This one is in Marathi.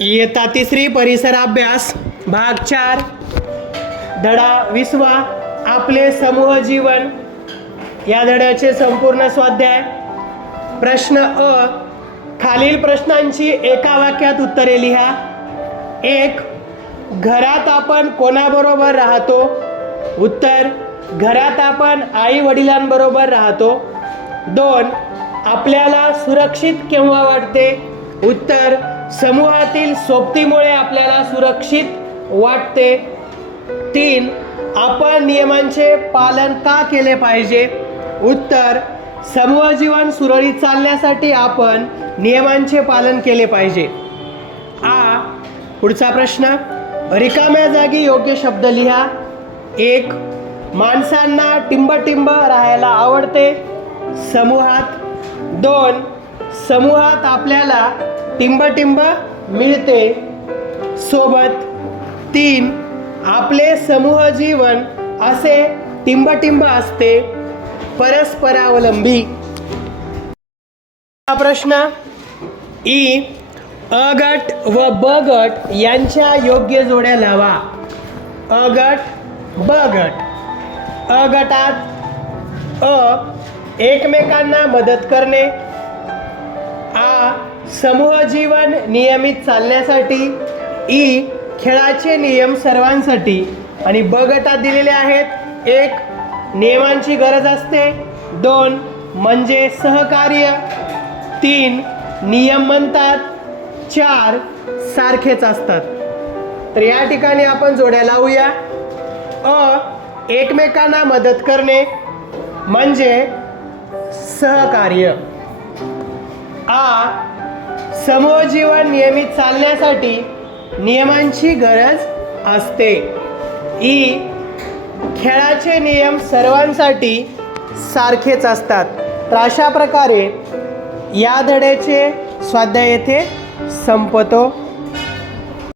इयत्ता तिसरी परिसराभ्यास भाग चार. धडा विसवा आपले समूह जीवन. या धड्याचे संपूर्ण स्वाध्याय. प्रश्न अ खालील प्रश्नांची एका वाक्यात उत्तरे लिहा. एक घरात आपण कोणाबरोबर राहतो? उत्तर घरात आपण आई वडिलांबरोबर राहतो. दोन आपल्याला सुरक्षित केव्हा वाटते? उत्तर समूहातील सोबतीमुळे आपल्याला सुरक्षित वाटते. तीन आपण नियमांचे पालन का केले पाहिजे? उत्तर समूह जीवन सुरळीत चालण्यासाठी आपण नियमांचे पालन केले पाहिजे. आ पुढचा प्रश्न. रिकाम्या जागी योग्य शब्द लिहा. एक माणसांना टिंबटिंब राहायला आवडते. समूहात. दोन समूहात आपल्याला टिंब मिळते. सोबत तीन आपले समूह जीवन असे टिंब असते. परस्परावलंबी. हा प्रश्न ई अ गट व ब गट यांच्या योग्य जोड्या लावा. अ गट ब गट अ गटात अ एकमेकांना मदत करणे. आ समूह जीवन नियमित चालण्यासाठी ई खेळाचे नियम सर्वांसाठी. आणि ब गटात दिलेले आहेत एक नियमांची गरज असते. दोन म्हणजे सहकार्य. तीन नियम म्हणतात. चार सारखेच असतात. तर या ठिकाणी आपण जोड्या लावूया. अ एकमेकांना मदत करणे म्हणजे सहकार्य. आ समूह जीवन नियमित चालण्यासाठी नियमांची गरज असते. ई खेळाचे नियम सर्वांसाठी सारखेच असतात. तर अशा प्रकारे या धड्याचे स्वाध्याय येथे संपतो.